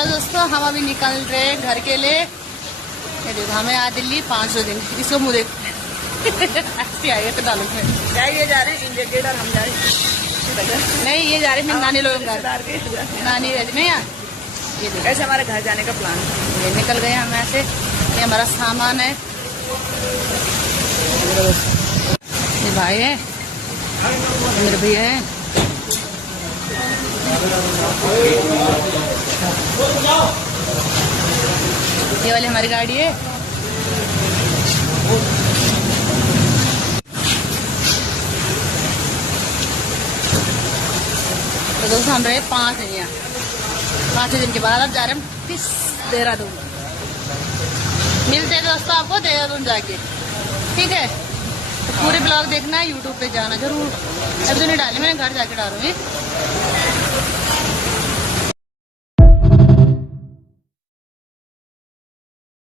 चलो दोस्तों, हम अभी निकल रहे हैं घर के लिए। ये देखो, हमें आ दिल्ली 5 दिन। इसको मुँह देख ऐसे आएगा तो डालो में ये जा रहे हैं इंडिया गेट और हम जा रहे हैं नहीं, ये जा रहे हैं नानी लोग घर, नानी रहती नहीं यार। ये देखो, ऐसे हमारे घर जाने का प्लान। ये निकल गए हम ऐसे। ये हमारा सामान है। ये भाई है, मेरे भैया है। ये वाली हमारी गाड़ी है। तो दोस्तों हम रहे 5 दिन यहाँ। 5 दिन के बाद अब जा रहे हैं किस देहरादून। मिलते हैं दोस्तों आपको देहरादून जाके, ठीक है। तो पूरे ब्लॉग देखना है, यूट्यूब पे जाना जरूर। अभी तो नहीं डाली मैंने, घर जाके डालूंगी।